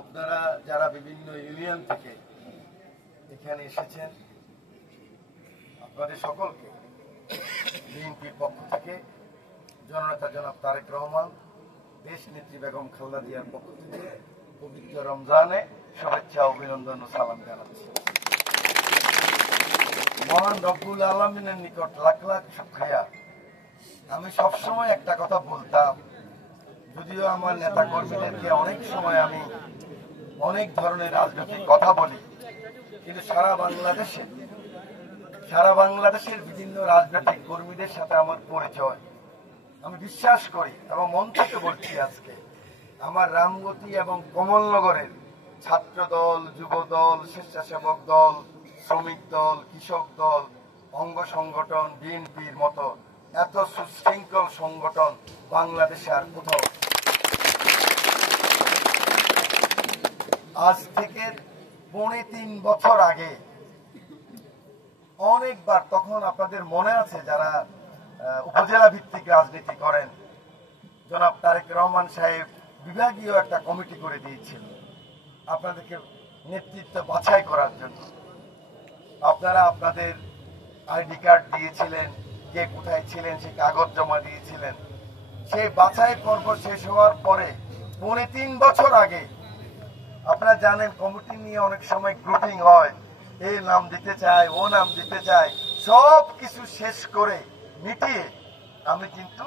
আপনারা যারা বিভিন্ন ইউনিয়ন থেকে এখানে এসেছেন, আপনাদের সকলকে বিএনপির পক্ষ থেকে জননেতা জনাব তারেক রহমান, দেশ নেত্রী বেগম খালেদা জিয়ার পক্ষ থেকে পবিত্র রমজানে শুভেচ্ছা, অভিনন্দন ও সালাম জানাচ্ছি। মহান রব্বুল আলামিনের নিকট লাখ লাখ শুকরিয়া। আমি সবসময় একটা কথা বলতাম, যদিও আমার নেতা কর্মীদেরকে অনেক সময় আমি অনেক ধরনের রাজনৈতিক কথা বলি, কিন্তু সারা বাংলাদেশের বিভিন্ন রাজনৈতিক কর্মীদের সাথে আমার পরিচয়। আমি বিশ্বাস করি এবং মন থেকে বলছি, আজকে আমার রামগতি এবং কমলনগরের ছাত্র দল, যুব দল, স্বেচ্ছাসেবক দল, শ্রমিক দল, কৃষক দল, অঙ্গ সংগঠন বিএনপির মতো এত সুশৃঙ্খল সংগঠন বাংলাদেশে আর কোথাও। আজ থেকে 3.5 বছর আগে অনেকবার, তখন আপনাদের মনে আছে যারা উপজেলা ভিত্তিক রাজনীতি করেন, জনাব তারেক রহমান সাহেব বিভাগীয় একটা কমিটি করে দিয়েছিল আপনাদেরকে নেতৃত্ব বাছাই করার জন্য। আপনারা আপনাদের আইডি কার্ড দিয়েছিলেন, কে কোথায় ছিলেন সে কাগজ জমা দিয়েছিলেন। সেই বাছাই পর্ব শেষ হওয়ার পরে 3.5 বছর আগে, আপনারা জানেন কমিটি নিয়ে অনেক সময় গ্রুপিং হয়, এই নাম দিতে চায়, ও নাম দিতে চায়, সব কিছু শেষ করে মিটিয়ে আমি কিন্তু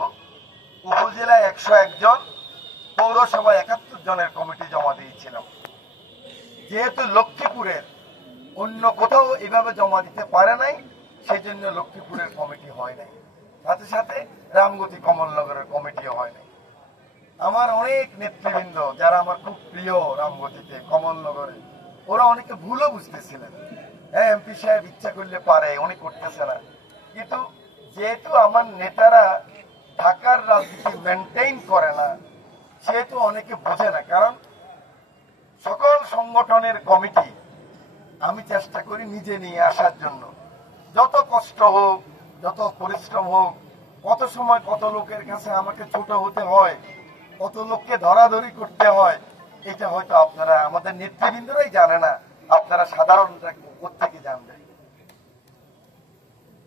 উপজেলায় 101 জন, পৌরসভায় 71 জনের কমিটি জমা দিয়েছিলাম। যেহেতু লক্ষ্মীপুরের অন্য কোথাও এভাবে জমা দিতে পারে নাই, সেই জন্য লক্ষ্মীপুরের কমিটি হয় নাই, সাথে সাথে রামগতি কমলনগরের কমিটিও হয় নাই। আমার অনেক নেতৃবৃন্দ যারা আমার খুব প্রিয় রামগতিতে, কমলনগরে, ওরা অনেকে ভুলও বুঝতেছিলেন, হ্যাঁ এমপি সাহেব ইচ্ছা করলে পারে, উনি করতেছে না। কিন্তু যেহেতু আমার নেতারা ঢাকার রাজনীতি মেনটেইন করে না, সেহেতু অনেকে বোঝে না। কারণ সকল সংগঠনের কমিটি আমি চেষ্টা করি নিজে নিয়ে আসার জন্য, যত কষ্ট হোক, যত পরিশ্রম হোক, কত সময় কত লোকের কাছে আমাকে ছোট হতে হয়, কত লোককে ধরাধরি করতে হয়, এটা হয়তো আপনারা, আমাদের নেতৃবৃন্দরাই জানে না, আপনারা সাধারণরা কোথেকে জানবেন।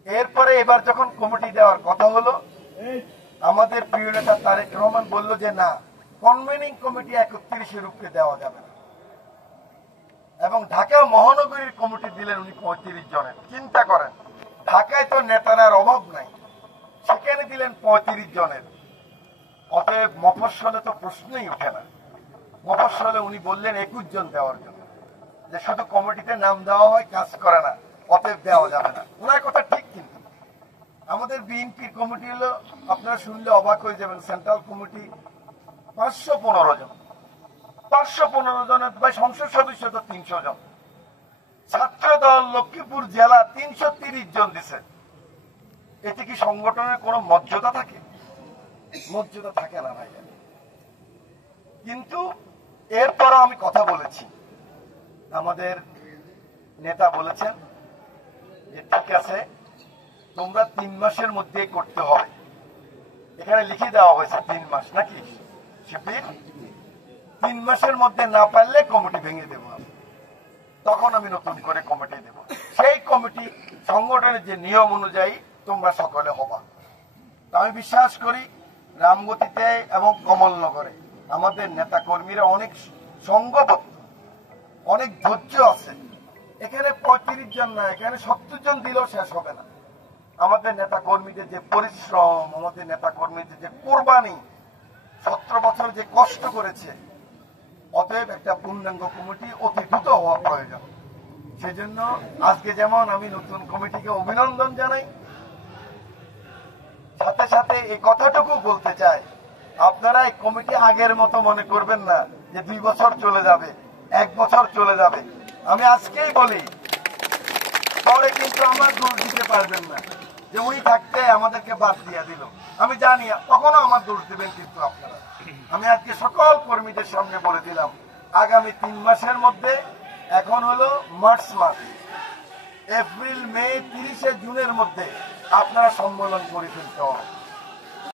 এরপরে এবার যখন কমিটি দেওয়ার কথা হলো, আমাদের প্রিয় নেতা তারেক রহমান বলল যে না, কনভেনিং কমিটি 31 রূপে দেওয়া যাবে না, এবং ঢাকা মহানগরীর কমিটি দিলেন উনি 35 জনের। চিন্তা করেন, ঢাকায় তো নেতার অভাব নাই, সেখানে দিলেন 35 জনের। অতএব মফস্বলে তো প্রশ্নই উঠে না। মফস্বলে উনি বললেন 21 জন দেওয়ার জন্য, যে শুধু কমিটিতে নাম দেওয়া হয়, কাজ করে না, অতএব দেওয়া যাবে না। ওনার কথা ঠিক, কিন্তু আমাদের বিএনপির কমিটি হলো, আপনারা শুনলে অবাক হয়ে যাবেন, সেন্ট্রাল কমিটি 515 জন। 515 জনের ভাই সংসদ সদস্য তো 300 জন। ছাত্র দল লক্ষ্মীপুর জেলা 330 জন দিছে। এতে কি সংগঠনের কোন মর্যাদা থাকে? মর্যাদা থাকে না ভাই। কিন্তু এরপরও আমি কথা বলেছি, আমাদের নেতা বলেছেন যে ঠিক আছে, তোমরা 3 মাসের মধ্যে করতে হবে। এখানে লিখে দেওয়া হয়েছে 3 মাস, নাকি শিবির? 3 মাসের মধ্যে না পারলে কমিটি ভেঙে দেবো, তখন আমি নতুন করে কমিটি দেব। সেই কমিটি সংগঠনের যে নিয়ম অনুযায়ী তোমরা সকলে হবা। আমি বিশ্বাস করি রামগতিতে এবং কমলনগরে আমাদের নেতা কর্মীরা অনেক সংঘবদ্ধ, অনেক ধৈর্য আছে। এখানে 35 জন না, এখানে 70 জন দিলেও শেষ হবে না। আমাদের নেতা কর্মীদের যে পরিশ্রম, আমাদের নেতা কর্মীদের যে কোরবানি, 17 বছর যে কষ্ট করেছে, অতএব একটা পূর্ণাঙ্গ কমিটি অতি দ্রুত হওয়া প্রয়োজন। সেজন্য আজকে যেমন আমি নতুন কমিটিকে অভিনন্দন জানাই, সাথে সাথে এই কথাটুকু বলতে চাই, আপনারা এই কমিটি আগের মতো মনে করবেন না যে 2 বছর চলে যাবে, 1 বছর চলে যাবে। আমি আজকেই বলি, পরে কিন্তু আমার দোষ দিতে পারবেন না যে উনি থাকতে আমাদেরকে বাদ দিয়ে দিল। আমি জানি তখনও আমার দোষ দিবেন, কিন্তু আপনারা, আমি আজকে সকল কর্মীদের সামনে বলে দিলাম, আগামী 3 মাসের মধ্যে, এখন হলো মার্চ মাস, এপ্রিল, মে, 30 জুনের মধ্যে আপনারা সম্মেলন করে ফেলতে হবে।